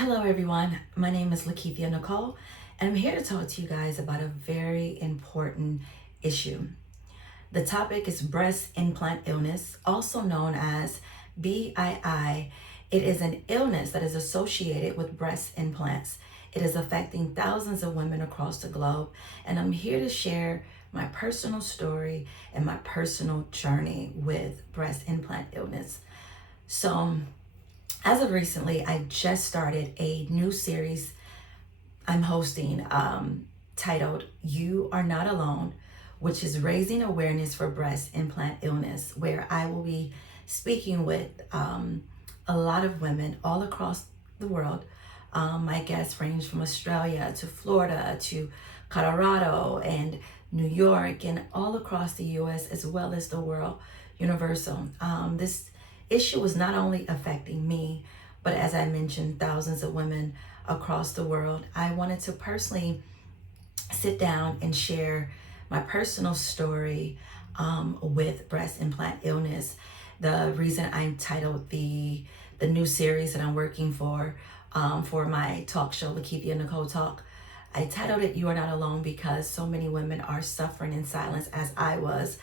Hello everyone, my name is Lakeithia Nicole and I'm here to talk to you guys about a very important issue. The topic is breast implant illness, also known as BII. It is an illness that is associated with breast implants. It is affecting thousands of women across the globe, and I'm here to share my personal story and my personal journey with breast implant illness. So, as of recently, I just started a new series I'm hosting titled You Are Not Alone, which is raising awareness for breast implant illness, where I will be speaking with a lot of women all across the world. My guests range from Australia to Florida to Colorado and New York and all across the US as well as the world universal. This issue is not only affecting me, but as I mentioned, thousands of women across the world. I wanted to personally sit down and share my personal story with breast implant illness. The reason I titled the new series that I'm working for my talk show, Lakeithia Nicole Talk, I titled it You Are Not Alone because so many women are suffering in silence, as I was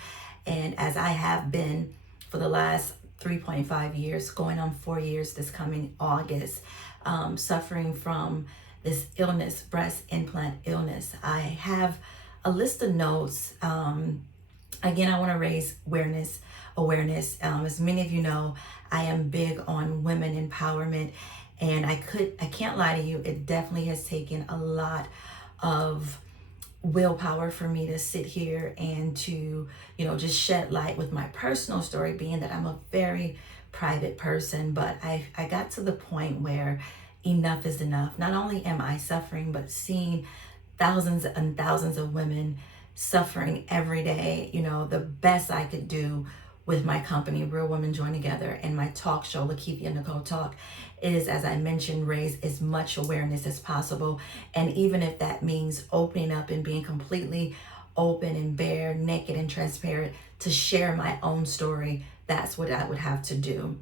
and as I have been for the last 3.5 years, going on 4 years this coming August, suffering from this illness, breast implant illness. I have a list of notes. Again, I want to raise awareness. As many of you know, I am big on women empowerment, and I can't lie to you, it definitely has taken a lot of willpower for me to sit here and to, just shed light with my personal story, being that I'm a very private person. But I got to the point where enough is enough. Not only am I suffering, but seeing thousands and thousands of women suffering every day, the best I could do with my company, Real Women Join Together, and my talk show, Lakeithia Nicole Talk, is, as I mentioned, raise as much awareness as possible. And even if that means opening up and being completely open and bare, naked and transparent to share my own story, that's what I would have to do.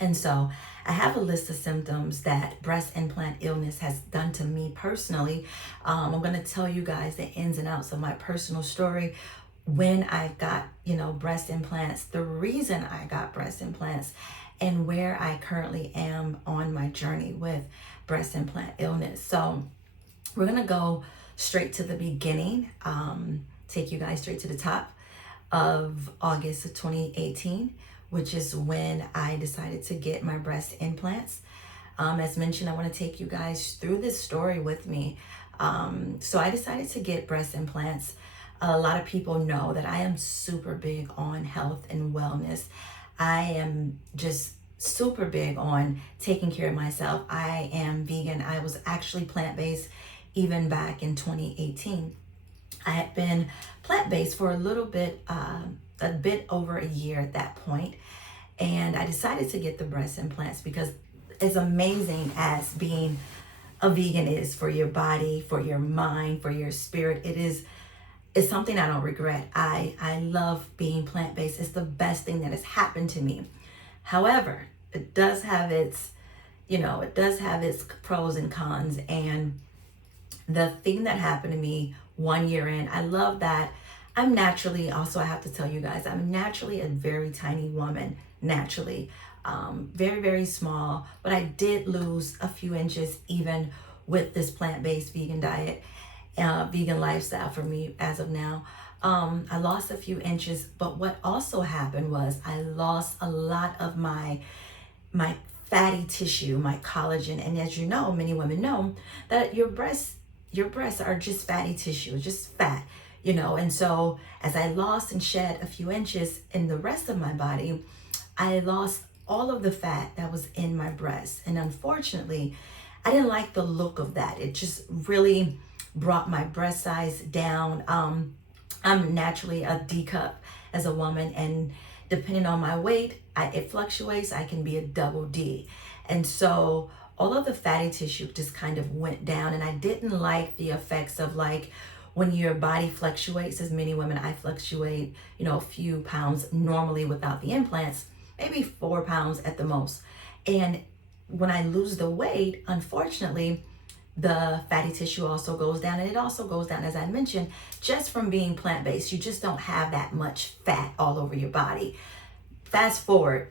And so I have a list of symptoms that breast implant illness has done to me personally. I'm going to tell you guys the ins and outs of my personal story, when I got, breast implants, the reason I got breast implants, and where I currently am on my journey with breast implant illness. So we're going to go straight to the beginning, take you guys straight to the top of August of 2018, which is when I decided to get my breast implants. As mentioned, I want to take you guys through this story with me. So I decided to get breast implants. A lot of people know that I am super big on health and wellness. I am just super big on taking care of myself. I am vegan. I was actually plant-based even back in 2018. I had been plant-based for a bit over a year at that point. And I decided to get the breast implants because as amazing as being a vegan is for your body, for your mind, for your spirit, it's something I don't regret. I love being plant-based. It's the best thing that has happened to me. However, it does have its pros and cons. And the thing that happened to me 1 year in, I love that I'm naturally, also I have to tell you guys, I'm naturally a very tiny woman, naturally. Very, very small, but I did lose a few inches even with this plant-based vegan diet. Vegan lifestyle for me as of now. I lost a few inches, but what also happened was I lost a lot of my fatty tissue, my collagen. And as you know, many women know that your breasts are just fatty tissue, just fat, And so as I lost and shed a few inches in the rest of my body, I lost all of the fat that was in my breast. And unfortunately, I didn't like the look of that. It just really brought my breast size down. I'm naturally a D cup as a woman, and depending on my weight, it fluctuates. I can be a double D. And so all of the fatty tissue just kind of went down, and I didn't like the effects of when your body fluctuates. As many women, I fluctuate, a few pounds normally without the implants, maybe 4 pounds at the most. And when I lose the weight, unfortunately, the fatty tissue also goes down, and it also goes down, as I mentioned, just from being plant-based. You just don't have that much fat all over your body. Fast forward,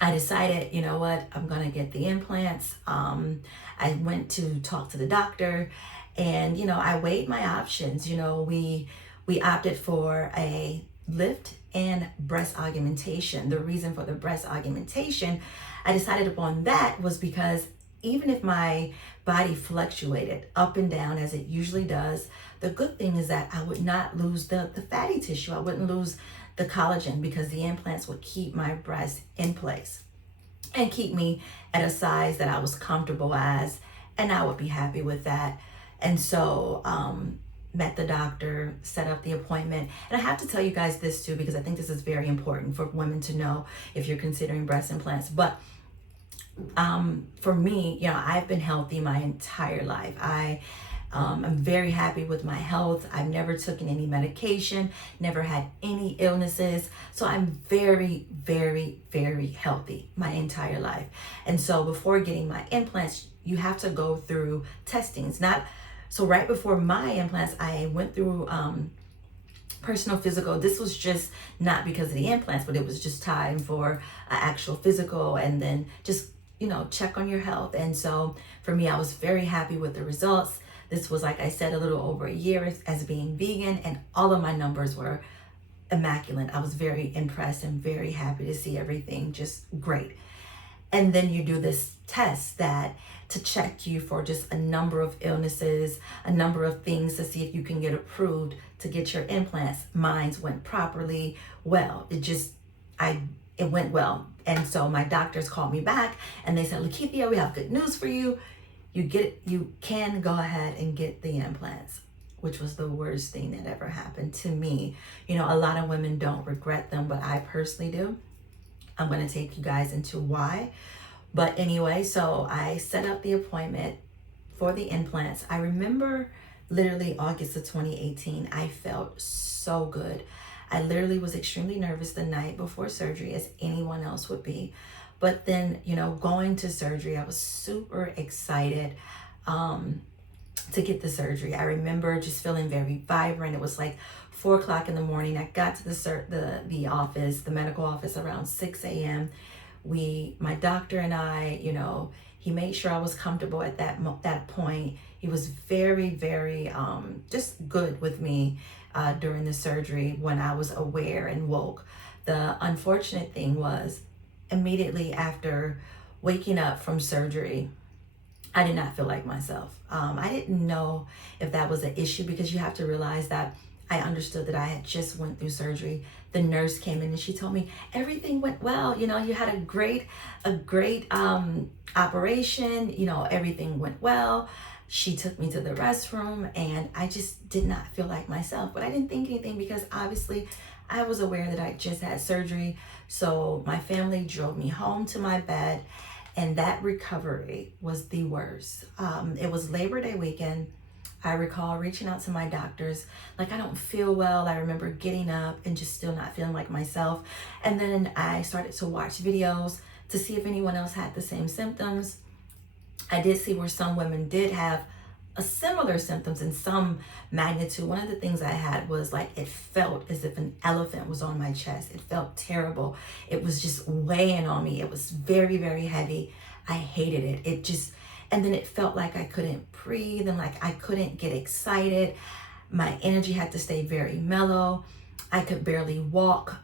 I decided, you know what, I'm gonna get the implants. I went to talk to the doctor, and I weighed my options. We opted for a lift and breast augmentation. The reason for the breast augmentation, I decided upon that was because even if my body fluctuated up and down as it usually does, the good thing is that I would not lose the fatty tissue. I wouldn't lose the collagen, because the implants would keep my breast in place and keep me at a size that I was comfortable as, and I would be happy with that. And so met the doctor, set up the appointment. And I have to tell you guys this too, because I think this is very important for women to know if you're considering breast implants. But for me, I've been healthy my entire life. I'm very happy with my health. I've never taken any medication, never had any illnesses. So I'm very, very, very healthy my entire life. And so before getting my implants, you have to go through testings. So right before my implants, I went through personal physical. This was just not because of the implants, but it was just time for an actual physical, and then just check on your health. And so for me, I was very happy with the results. This was, like I said, a little over a year as being vegan, and all of my numbers were immaculate. I was very impressed and very happy to see everything just great. And then you do this test to check you for just a number of illnesses, a number of things, to see if you can get approved to get your implants. Mine went properly well. It went well. And so my doctors called me back and they said, Lakeithia, we have good news for you. You can go ahead and get the implants, which was the worst thing that ever happened to me. A lot of women don't regret them, but I personally do. I'm going to take you guys into why. But anyway, so I set up the appointment for the implants. I remember literally August of 2018, I felt so good. I literally was extremely nervous the night before surgery, as anyone else would be. But then, going to surgery, I was super excited to get the surgery. I remember just feeling very vibrant. It was like 4 o'clock in the morning. I got to the office, the medical office, around 6 a.m. My doctor and I, he made sure I was comfortable at that point. He was very, very just good with me during the surgery when I was aware and woke. The unfortunate thing was, immediately after waking up from surgery, I did not feel like myself. I didn't know if that was an issue, because you have to realize that I understood that I had just went through surgery. The nurse came in and she told me everything went well. You had a great operation. Everything went well. She took me to the restroom and I just did not feel like myself. But I didn't think anything, because obviously I was aware that I just had surgery. So my family drove me home to my bed, and that recovery was the worst. It was Labor Day weekend. I recall reaching out to my doctors, like, I don't feel well. I remember getting up and just still not feeling like myself. And then I started to watch videos to see if anyone else had the same symptoms. I did see where some women did have a similar symptoms in some magnitude. One of the things I had was like, it felt as if an elephant was on my chest. It felt terrible. It was just weighing on me. It was very, very heavy. I hated it. And then it felt like I couldn't breathe, and like I couldn't get excited. My energy had to stay very mellow. I could barely walk,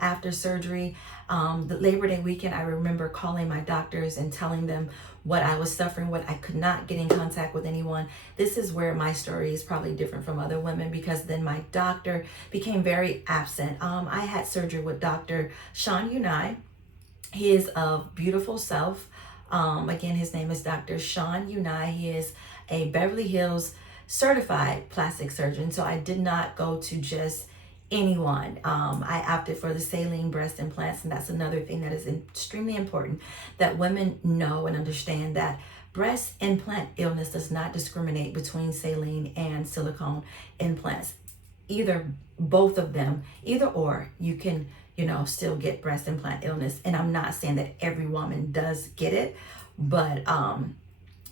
after surgery. The Labor Day weekend, I remember calling my doctors and telling them what I was suffering with. I could not get in contact with anyone. This is where my story is probably different from other women, because then my doctor became very absent. I had surgery with Dr. Sean Unai. He is of beautiful self. Again, his name is Dr. Sean Unai. He is a Beverly Hills certified plastic surgeon. So I did not go to just anyone. I opted for the saline breast implants, and that's another thing that is extremely important, that women know and understand, that breast implant illness does not discriminate between saline and silicone implants. Both of them, either or, you can still get breast implant illness. And I'm not saying that every woman does get it, but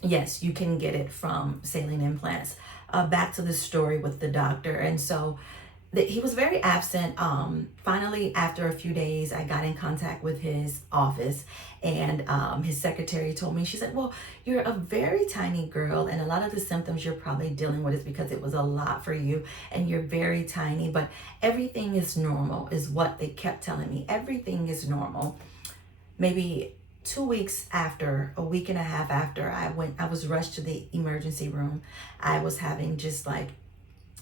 yes, you can get it from saline implants. Back to the story with the doctor. And so he was very absent. Finally, after a few days, I got in contact with his office, and his secretary told me, she said, well, you're a very tiny girl, and a lot of the symptoms you're probably dealing with is because it was a lot for you, and you're very tiny, but everything is normal, is what they kept telling me. Everything is normal. Maybe 2 weeks after, a week and a half after, I was rushed to the emergency room. I was having just like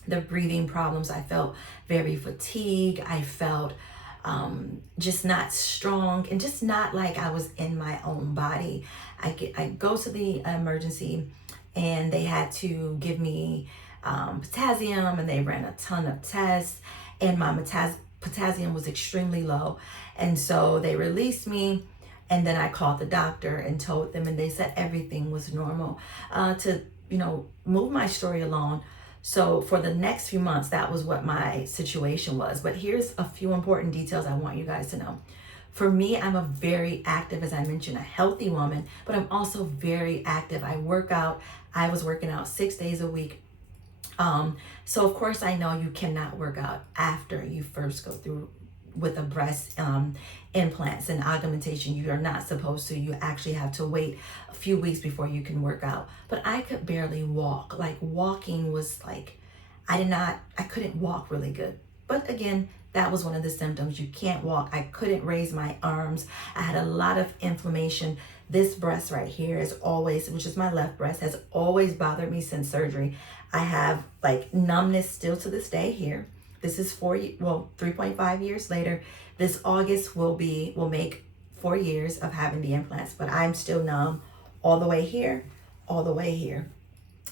the breathing problems. I felt very fatigued. I felt just not strong, and just not like I was in my own body. I go to the emergency, and they had to give me potassium, and they ran a ton of tests, and my potassium was extremely low. And so they released me. And then I called the doctor and told them, and they said everything was normal. To move my story along, so for the next few months, that was what my situation was. But here's a few important details I want you guys to know. For me, I'm a very active, as I mentioned, a healthy woman, but I'm also very active. I work out. I was working out 6 days a week. So of course, I know you cannot work out after you first go through with a breast implants and augmentation. You are not supposed to. You actually have to wait a few weeks before you can work out. But I could barely walk. Like, walking was like, I couldn't walk really good. But again, that was one of the symptoms. You can't walk. I couldn't raise my arms. I had a lot of inflammation. This breast right here is always, which is my left breast, has always bothered me since surgery. I have like numbness still to this day here. This is 3.5 years later. This August will make 4 years of having the implants, but I'm still numb all the way here, all the way here.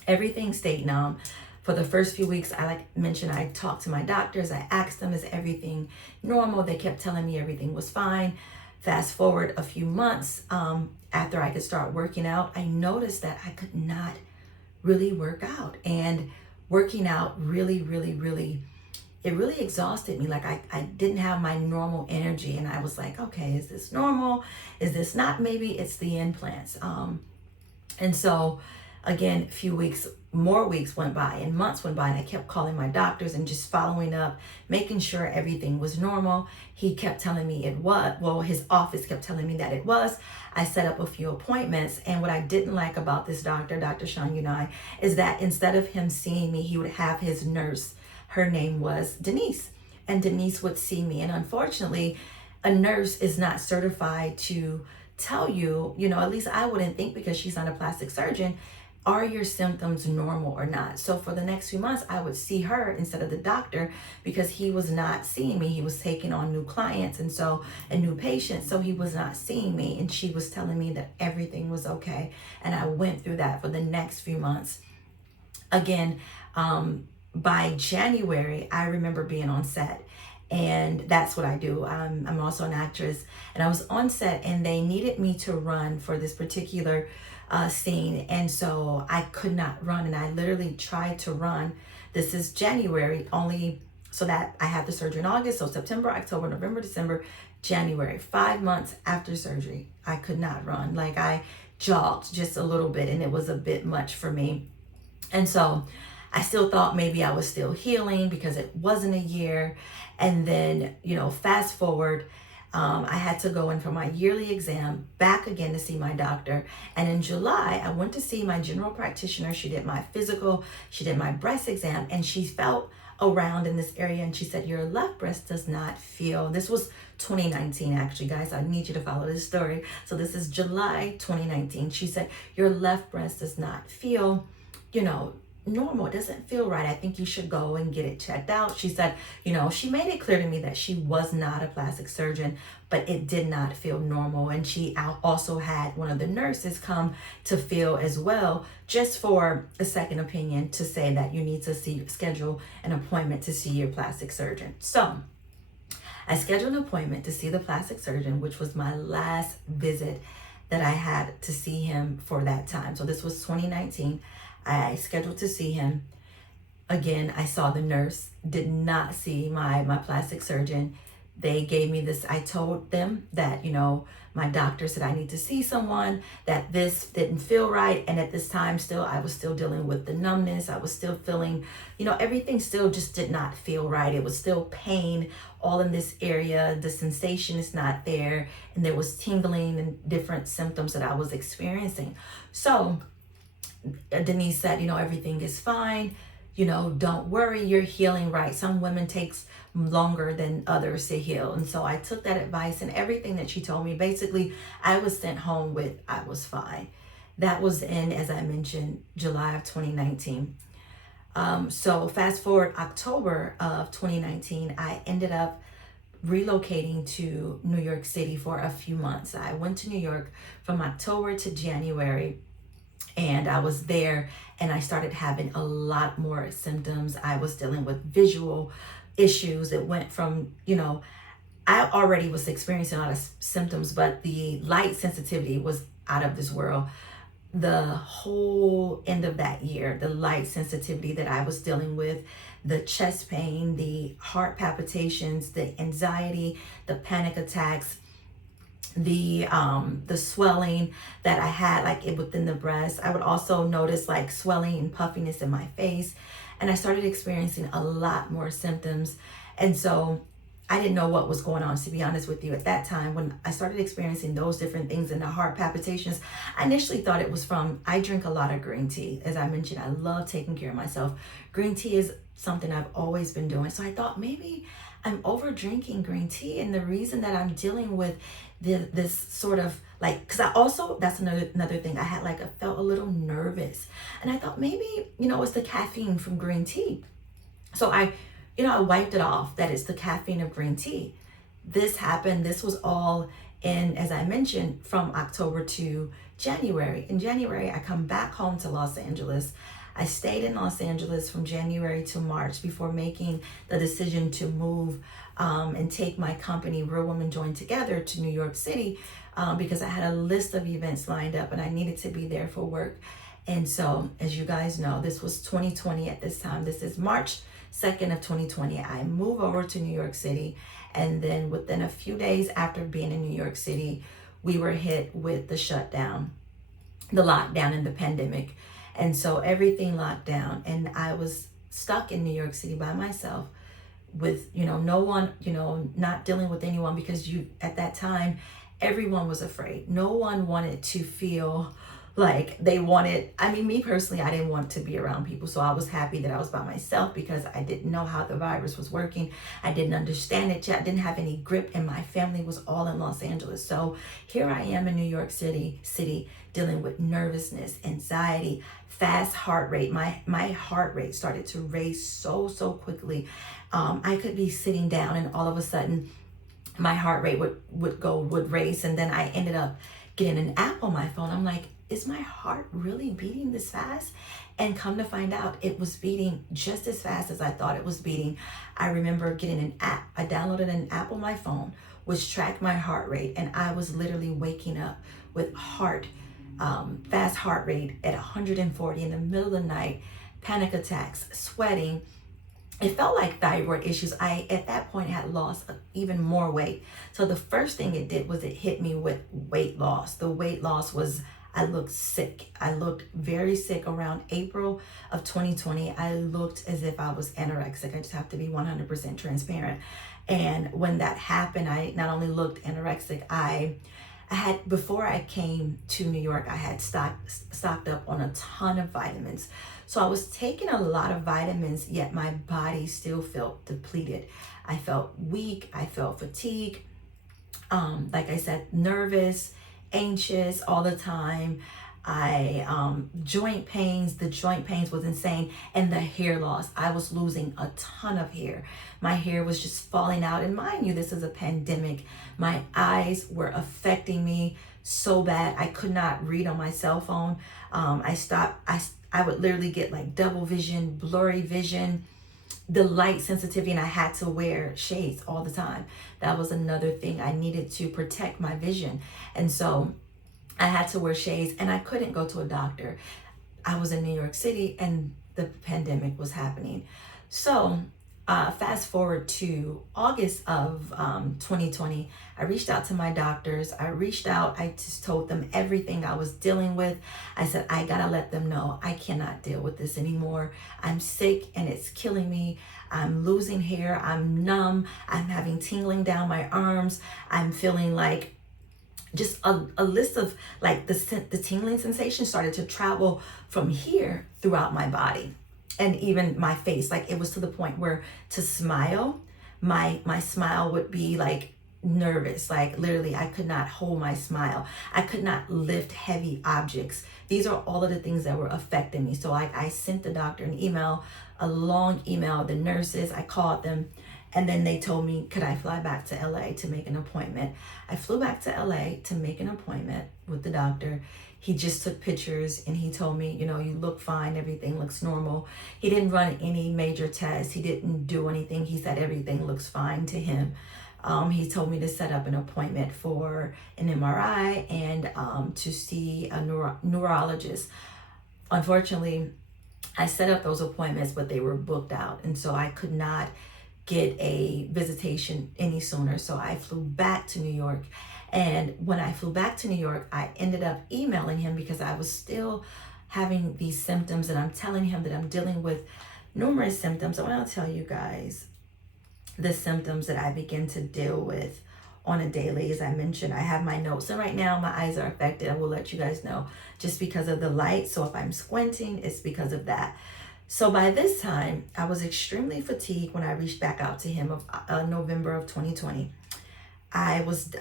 Everything stayed numb. For the first few weeks, I mentioned, I talked to my doctors. I asked them, is everything normal? They kept telling me everything was fine. Fast forward a few months after I could start working out, I noticed that I could not really work out. And working out really exhausted me. Like I didn't have my normal energy, and I was like, okay, is this normal? Is this not? Maybe it's the implants. And so again, more weeks went by and months went by, and I kept calling my doctors and just following up, making sure everything was normal. He kept telling me it was. Well, his office kept telling me that it was. I set up a few appointments, and what I didn't like about this doctor, Dr. Sean Unai, is that instead of him seeing me, he would have his nurse. Her name was Denise, and Denise would see me. And unfortunately, a nurse is not certified to tell you, at least I wouldn't think, because she's not a plastic surgeon, are your symptoms normal or not? So for the next few months, I would see her instead of the doctor, because he was not seeing me. He was taking on new clients and new patients. So he was not seeing me, and she was telling me that everything was okay. And I went through that for the next few months. Again, by January, I remember being on set, and that's what I do. I'm also an actress, and I was on set, and they needed me to run for this particular scene, and so I could not run, and I literally tried to run. This is January, only so that I had the surgery in August, so September, October, November, December, January, 5 months after surgery, I could not run. Like, I jogged just a little bit, and it was a bit much for me. And so I still thought maybe I was still healing because it wasn't a year. And then, fast forward, I had to go in for my yearly exam, back again to see my doctor. And in July, I went to see my general practitioner. She did my physical, she did my breast exam, and she felt around in this area, and she said, your left breast does not feel, this was 2019 actually, guys, I need you to follow this story. So this is July 2019. She said, your left breast does not feel, normal. It doesn't feel right. I think you should go and get it checked out. She said, she made it clear to me that she was not a plastic surgeon, but it did not feel normal. And she also had one of the nurses come to feel as well, just for a second opinion, to say that you need to schedule an appointment to see your plastic surgeon. So I scheduled an appointment to see the plastic surgeon, which was my last visit that I had to see him for that time. So this was 2019. I scheduled to see him. Again, I saw the nurse, did not see my plastic surgeon, They gave me this, I told them that, you know, my doctor said I need to see someone, that this didn't feel right. And at this time still, I was still dealing with the numbness. I was still feeling, you know, everything still just did not feel right. It was still pain all in this area. The sensation is not there. And there was tingling and different symptoms that I was experiencing. So Denise said, you know, everything is fine. You know, don't worry, you're healing right. Some women takes longer than others to heal. And so I took that advice, and everything that she told me, basically, I was sent home with, I was fine. That was in, as I mentioned, July of 2019. So fast forward October of 2019, I ended up relocating to New York City for a few months. I went to New York from October to January, and I was there and I started having a lot more symptoms. I was dealing with visual issues. It went from, you know, I already was experiencing a lot of symptoms, but the light sensitivity was out of this world. The whole end of that year, the light sensitivity that I was dealing with, the chest pain, the heart palpitations, the anxiety, the panic attacks, the swelling that I had like it within the breast. I would also notice like swelling and puffiness in my face, and I started experiencing a lot more symptoms. And so I didn't know what was going on, to be honest with you. At that time, when I started experiencing those different things and the heart palpitations, I initially thought it was from, I drink a lot of green tea. As I mentioned, I love taking care of myself. Green tea is something I've always been doing. So I thought maybe I'm over drinking green tea, and the reason that I'm dealing with this sort of like, because I also, that's another thing, I felt a little nervous, and I thought maybe, you know, it's the caffeine from green tea. So I wiped it off, that it's the caffeine of green tea. This happened, this was all in, as I mentioned, from October to January. In January, I come back home to Los Angeles. I stayed in Los Angeles from January to March before making the decision to move and take my company, Real Women Join Together, to New York City because I had a list of events lined up and I needed to be there for work. And so, as you guys know, this was 2020 at this time. This is March 2nd of 2020. I move over to New York City, and then within a few days after being in New York City, we were hit with the shutdown, the lockdown and the pandemic. And so everything locked down, and I was stuck in New York City by myself with, you know, no one, you know, not dealing with anyone, because at that time, everyone was afraid. No one wanted to feel like they wanted, I mean, me personally, I didn't want to be around people. So I was happy that I was by myself because I didn't know how the virus was working. I didn't understand it yet. I didn't have any grip, and my family was all in Los Angeles. So here I am in New York City dealing with nervousness, anxiety, fast heart rate. My heart rate started to race so quickly. I could be sitting down and all of a sudden my heart rate would race, and then I ended up getting an app on my phone. I'm like, is my heart really beating this fast? And come to find out, it was beating just as fast as I thought it was beating. I remember getting an app. I downloaded an app on my phone which tracked my heart rate, and I was literally waking up with fast heart rate at 140 in the middle of the night, panic attacks, sweating. It felt like thyroid issues. I, at that point, had lost even more weight. So the first thing it did was it hit me with weight loss. The weight loss was, I looked sick. I looked very sick around April of 2020. I looked as if I was anorexic. I just have to be 100% transparent. And when that happened, I not only looked anorexic, I had, before I came to New York, I had stocked up on a ton of vitamins. So I was taking a lot of vitamins, yet my body still felt depleted. I felt weak. I felt fatigued. Like I said, nervous, anxious all the time. Joint pains, the joint pains was insane. And the hair loss, I was losing a ton of hair. My hair was just falling out. And mind you, this is a pandemic. My eyes were affecting me so bad. I could not read on my cell phone. I would literally get like double vision, blurry vision, the light sensitivity, and I had to wear shades all the time. That was another thing. I needed to protect my vision. And so I had to wear shades, and I couldn't go to a doctor. I was in New York City and the pandemic was happening. So fast forward to August of 2020, I reached out to my doctors. I just told them everything I was dealing with. I said, I gotta let them know I cannot deal with this anymore. I'm sick and it's killing me. I'm losing hair. I'm numb. I'm having tingling down my arms. I'm feeling like just a list of like the tingling sensation started to travel from here throughout my body and even my face. Like it was to the point where to smile, my smile would be like nervous. Like literally I could not hold my smile. I could not lift heavy objects. These are all of the things that were affecting me. So I sent the doctor an email, a long email, the nurses, I called them, and then they told me, could I fly back to LA to make an appointment? I flew back to LA to make an appointment with the doctor. He just took pictures and he told me, you know, you look fine, everything looks normal. He didn't run any major tests. He didn't do anything. He said everything looks fine to him. He told me to set up an appointment for an MRI and to see a neurologist. Unfortunately, I set up those appointments, but they were booked out. And so I could not get a visitation any sooner. So I flew back to New York. And when I flew back to New York, I ended up emailing him because I was still having these symptoms, and I'm telling him that I'm dealing with numerous symptoms. I want to tell you guys the symptoms that I begin to deal with on a daily. As I mentioned, I have my notes, and right now my eyes are affected. I will let you guys know just because of the light. So if I'm squinting, it's because of that. So by this time, I was extremely fatigued when I reached back out to him of November of 2020. I was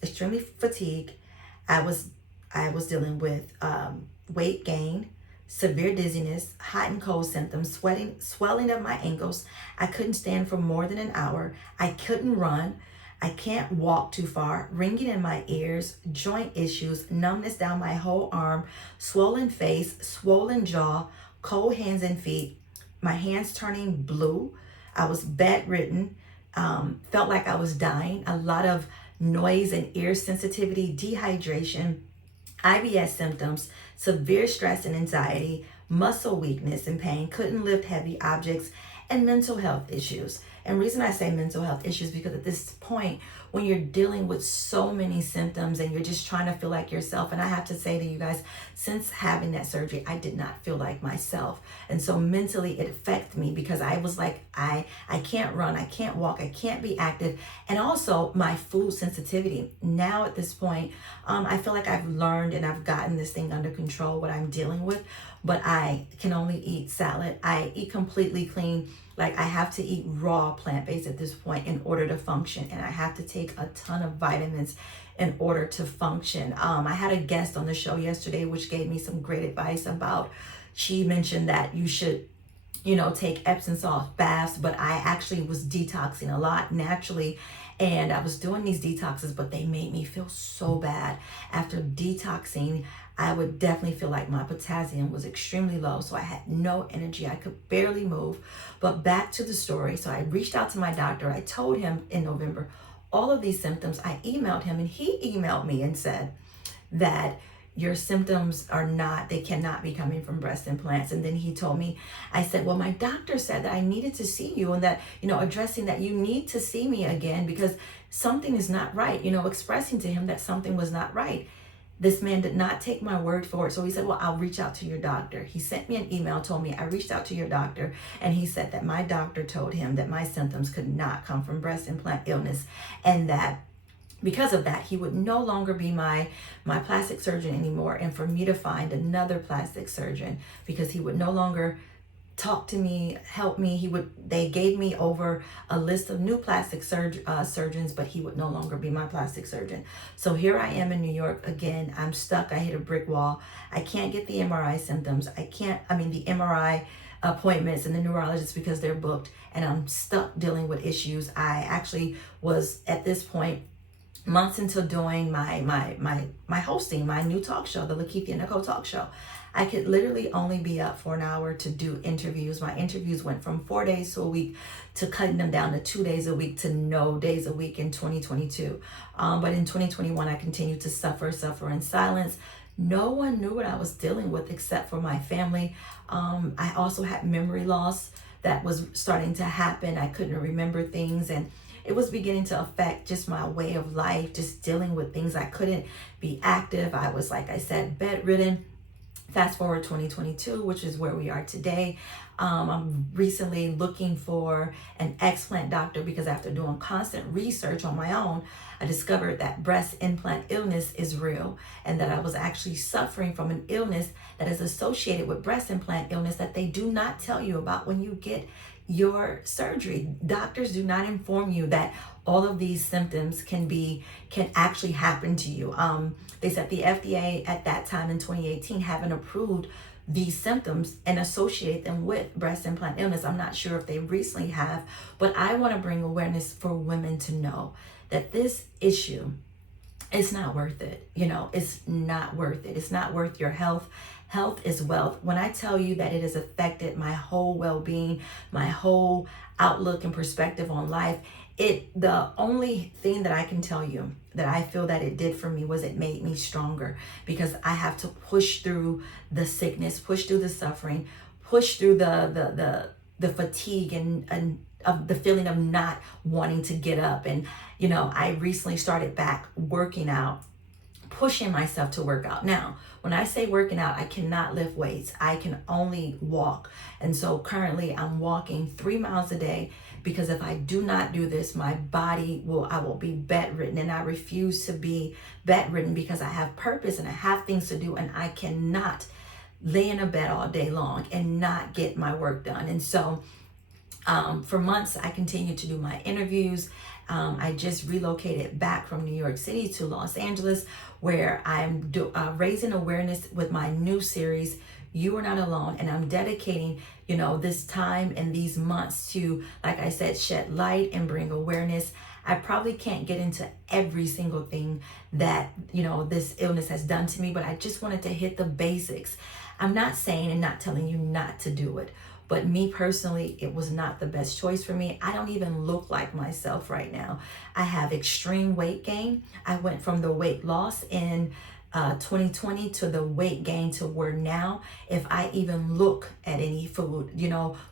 extremely fatigued. I was dealing with weight gain, severe dizziness, hot and cold symptoms, swelling of my ankles. I couldn't stand for more than an hour. I couldn't run. I can't walk too far, ringing in my ears, joint issues, numbness down my whole arm, swollen face, swollen jaw, cold hands and feet, my hands turning blue. I was bedridden, felt like I was dying, a lot of noise and ear sensitivity, dehydration, IBS symptoms, severe stress and anxiety, muscle weakness and pain, couldn't lift heavy objects, and mental health issues. And reason I say mental health issues because at this point, when you're dealing with so many symptoms and you're just trying to feel like yourself, and I have to say to you guys, since having that surgery, I did not feel like myself. And so mentally it affected me because I was like, I can't run, I can't walk, I can't be active. And also my food sensitivity. Now at this point, I feel like I've learned and I've gotten this thing under control, what I'm dealing with, but I can only eat salad. I eat completely clean. Like I have to eat raw plant-based at this point in order to function. And I have to take a ton of vitamins in order to function. I had a guest on the show yesterday, which gave me some great advice about, she mentioned that you should, you know, take Epsom salt baths, but I actually was detoxing a lot naturally. And I was doing these detoxes, but they made me feel so bad. After detoxing, I would definitely feel like my potassium was extremely low. So I had no energy. I could barely move. But back to the story. So I reached out to my doctor. I told him in November all of these symptoms. I emailed him and he emailed me and said that your symptoms are not, they cannot be coming from breast implants. And then he told me, I said, well, my doctor said that I needed to see you and that, you know, addressing that you need to see me again because something is not right, you know, expressing to him that something was not right. This man did not take my word for it. So he said, well, I'll reach out to your doctor. He sent me an email, told me I reached out to your doctor. And he said that my doctor told him that my symptoms could not come from breast implant illness. And that because of that, he would no longer be my plastic surgeon anymore. And for me to find another plastic surgeon because he would no longer talk to me, help me. They gave me over a list of new plastic surgeons, but he would no longer be my plastic surgeon. So here I am in New York again. I'm stuck. I hit a brick wall. I can't get the MRI symptoms. The MRI appointments and the neurologists because they're booked, and I'm stuck dealing with issues. I actually was at this point months into doing my hosting, my new talk show, the Lakeithia Nicole Talk Show. I could literally only be up for an hour to do interviews. My interviews went from 4 days to a week to cutting them down to 2 days a week to no days a week in 2022. But in 2021, I continued to suffer in silence. No one knew what I was dealing with except for my family. I also had memory loss that was starting to happen. I couldn't remember things, and it was beginning to affect just my way of life, just dealing with things. I couldn't be active. I was, like I said, bedridden. Fast forward 2022, which is where we are today. I'm recently looking for an explant doctor because after doing constant research on my own, I discovered that breast implant illness is real and that I was actually suffering from an illness that is associated with breast implant illness that they do not tell you about when you get your surgery. Doctors do not inform you that all of these symptoms can actually happen to you. They said the FDA at that time in 2018 haven't approved these symptoms and associate them with breast implant illness. I'm not sure if they recently have, but I want to bring awareness for women to know that this issue, it's not worth it. It's not worth it. It's not worth your health. Health is wealth. When I tell you that it has affected my whole well-being, my whole outlook and perspective on life, the only thing that I can tell you that I feel that it did for me was it made me stronger, because I have to push through the sickness, push through the suffering, push through the fatigue and of the feeling of not wanting to get up. And I recently started back working out, pushing myself to work out. Now, when I say working out, I cannot lift weights. I can only walk. And so currently I'm walking 3 miles a day, because if I do not do this, my body I will be bedridden, and I refuse to be bedridden because I have purpose and I have things to do, and I cannot lay in a bed all day long and not get my work done. And so for months, I continued to do my interviews. I just relocated back from New York City to Los Angeles, where I'm raising awareness with my new series, You Are Not Alone. And I'm dedicating, this time and these months to, like I said, shed light and bring awareness. I probably can't get into every single thing that, this illness has done to me, but I just wanted to hit the basics. I'm not saying and not telling you not to do it, but me personally, it was not the best choice for me. I don't even look like myself right now. I have extreme weight gain. I went from the weight loss in 2020 to the weight gain to where now, if I even look at any food,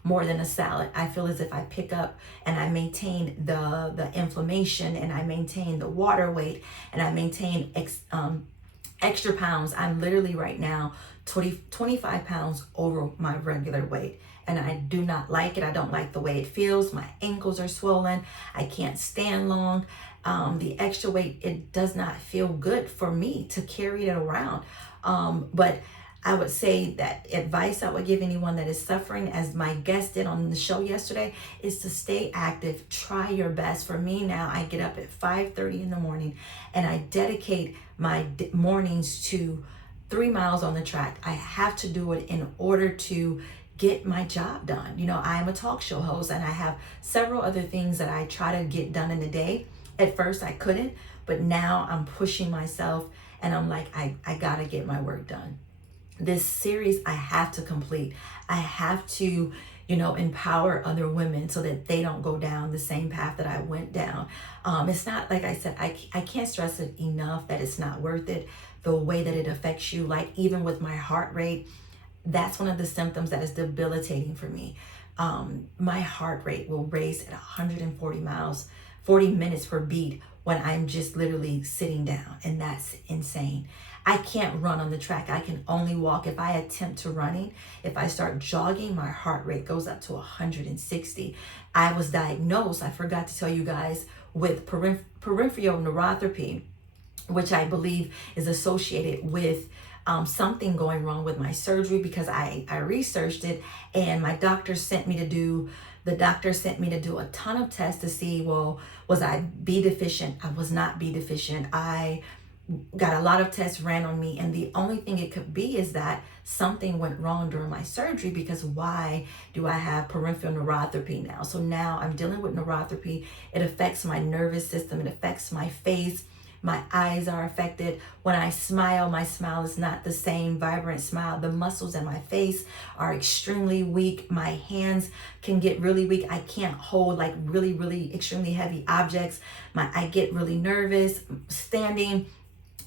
more than a salad, I feel as if I pick up and I maintain the inflammation, and I maintain the water weight, and I maintain extra pounds. I'm literally right now 25 pounds over my regular weight. And I do not like it. I don't like the way it feels. My ankles are swollen. I can't stand long. The extra weight, it does not feel good for me to carry it around. But I would say that advice I would give anyone that is suffering, as my guest did on the show yesterday, is to stay active. Try your best. For me now, I get up at 5:30 in the morning, and I dedicate my mornings to 3 miles on the track. I have to do it in order to get my job done. I am a talk show host, and I have several other things that I try to get done in a day. At first I couldn't, but now I'm pushing myself, and I'm like, I gotta get my work done. This series I have to complete. I have to, empower other women so that they don't go down the same path that I went down. It's not, like I said, I can't stress it enough that it's not worth it. The way that it affects you, like even with my heart rate, that's one of the symptoms that is debilitating for me. My heart rate will raise at 40 minutes per beat when I'm just literally sitting down, and that's insane. I can't run on the track. I can only walk. If I attempt to running, if I start jogging, my heart rate goes up to 160. I was diagnosed, I forgot to tell you guys, with peripheral neuropathy, which I believe is associated with something going wrong with my surgery, because I researched it, and my doctor sent me to do a ton of tests to see, well, was I B deficient? I was not B deficient. I got a lot of tests ran on me, and the only thing it could be is that something went wrong during my surgery, because why do I have peripheral neuropathy now? So now I'm dealing with neuropathy. It affects my nervous system. It affects my face. My eyes are affected. When I smile, my smile is not the same vibrant smile. The muscles in my face are extremely weak. My hands can get really weak. I can't hold like really, really extremely heavy objects. I get really nervous standing.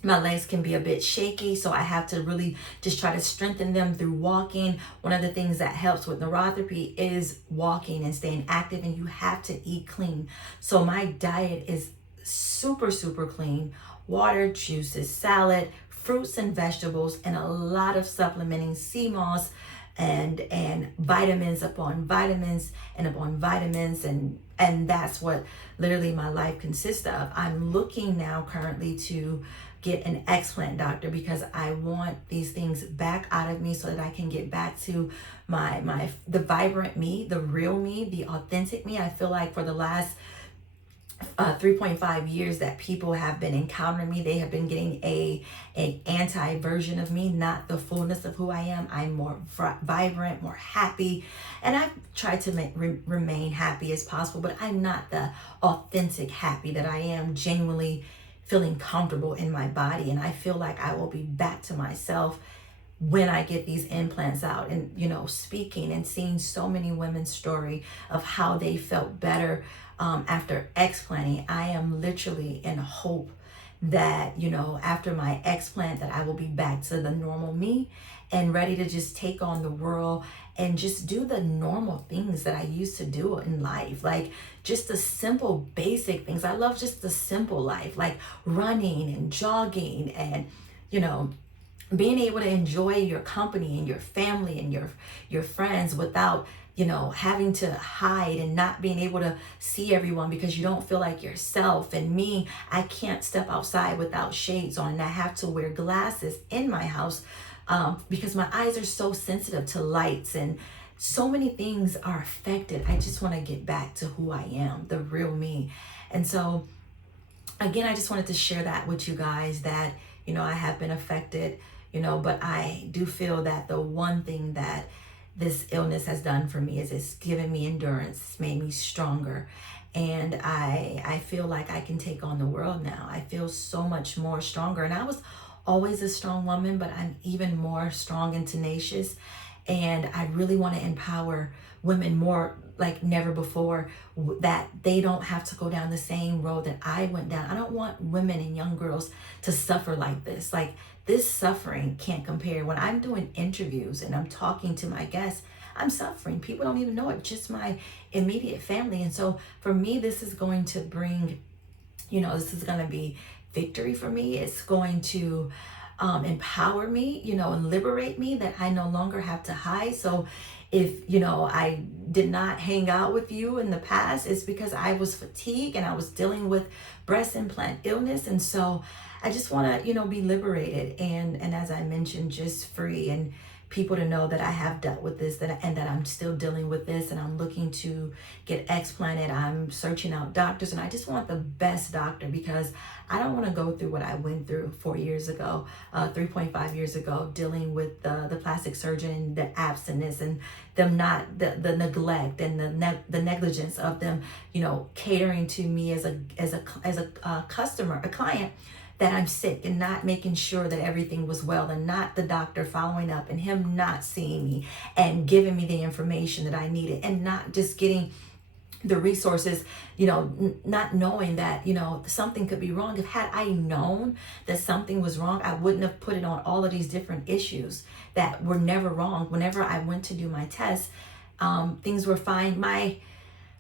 My legs can be a bit shaky, so I have to really just try to strengthen them through walking. One of the things that helps with neuropathy is walking and staying active, and you have to eat clean. So my diet is super, super clean. Water, juices, salad, fruits and vegetables, and a lot of supplementing sea moss and vitamins upon vitamins and upon vitamins, and that's what literally my life consists of. I'm looking now currently to get an explant doctor because I want these things back out of me so that I can get back to the vibrant me, the real me, the authentic me. I feel like for the last 3.5 years that people have been encountering me, they have been getting a anti version of me, not the fullness of who I am. I'm more vibrant, more happy, and I've tried to remain happy as possible, but I'm not the authentic happy that I am genuinely feeling comfortable in my body. And I feel like I will be back to myself when I get these implants out. And speaking and seeing so many women's story of how they felt better after explanting, I am literally in hope that after my explant that I will be back to the normal me and ready to just take on the world and just do the normal things that I used to do in life, like just the simple basic things. I love just the simple life, like running and jogging and being able to enjoy your company and your family and your friends without having to hide and not being able to see everyone because you don't feel like yourself. And me, I can't step outside without shades on, and I have to wear glasses in my house because my eyes are so sensitive to lights, and so many things are affected. I just want to get back to who I am, the real me. And so again, I just wanted to share that with you guys that I have been affected, but I do feel that the one thing that this illness has done for me is it's given me endurance. It's made me stronger. And I feel like I can take on the world now. I feel so much more stronger. And I was always a strong woman, but I'm even more strong and tenacious. And I really want to empower women more like never before, that they don't have to go down the same road that I went down. I don't want women and young girls to suffer like this. Like, this suffering can't compare. When I'm doing interviews and I'm talking to my guests, I'm suffering. People don't even know it, just my immediate family. And so for me, this is going to bring, this is going to be victory for me. It's going to empower me, and liberate me, that I no longer have to hide. So if, I did not hang out with you in the past, it's because I was fatigued and I was dealing with breast implant illness. And so I just want to, be liberated and as I mentioned, just free, and people to know that I have dealt with this, and that I'm still dealing with this, and I'm looking to get explanted. I'm searching out doctors, and I just want the best doctor because I don't want to go through what I went through 4 years ago, 3.5 years ago, dealing with the plastic surgeon and the abstinence and them not the neglect and the negligence of them, catering to me as a customer, a client, that I'm sick, and not making sure that everything was well, and not the doctor following up and him not seeing me and giving me the information that I needed, and not just getting the resources, not knowing that, something could be wrong. If had I known that something was wrong, I wouldn't have put it on all of these different issues that were never wrong. Whenever I went to do my tests, things were fine.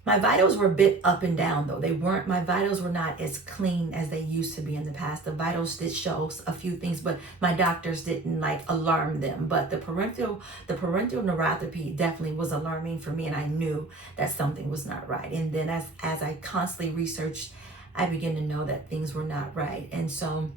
My vitals were a bit up and down though. My vitals were not as clean as they used to be in the past. The vitals did show a few things, but my doctors didn't alarm them. But the parental neuropathy definitely was alarming for me, and I knew that something was not right. And then as I constantly researched, I began to know that things were not right. And so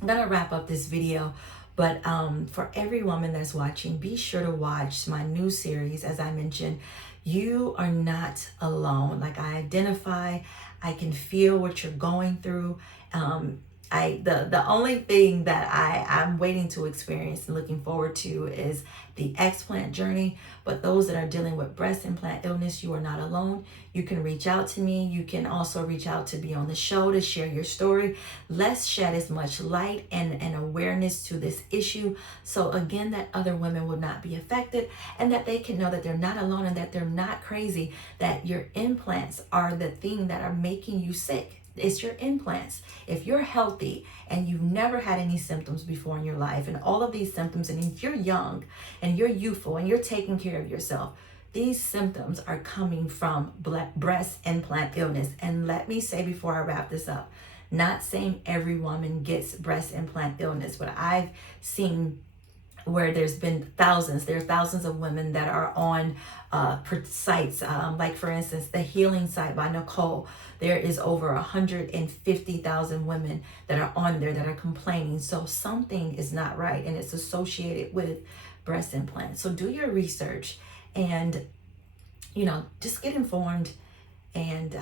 I'm gonna wrap up this video. But for every woman that's watching, be sure to watch my new series. As I mentioned, you are not alone. Like, I identify, I can feel what you're going through. The only thing that I'm waiting to experience and looking forward to is the explant journey. But those that are dealing with breast implant illness, you are not alone. You can reach out to me. You can also reach out to be on the show to share your story. Let's shed as much light and awareness to this issue, so again, that other women will not be affected, and that they can know that they're not alone and that they're not crazy, that your implants are the thing that are making you sick. It's your implants. If you're healthy and you've never had any symptoms before in your life, and all of these symptoms, and if you're young and you're youthful and you're taking care of yourself, these symptoms are coming from breast implant illness. And let me say before I wrap this up, not saying every woman gets breast implant illness, but I've seen where there are thousands of women that are on sites, like for instance, the Healing Site by Nicole. There is over 150,000 women that are on there that are complaining. So something is not right, and it's associated with breast implants. So do your research and, just get informed. And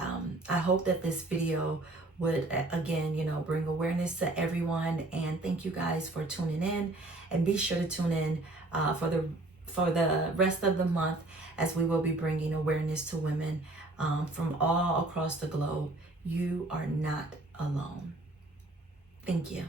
I hope that this video would, again, bring awareness to everyone. And thank you guys for tuning in, and be sure to tune in for the rest of the month, as we will be bringing awareness to women from all across the globe. You are not alone. Thank you.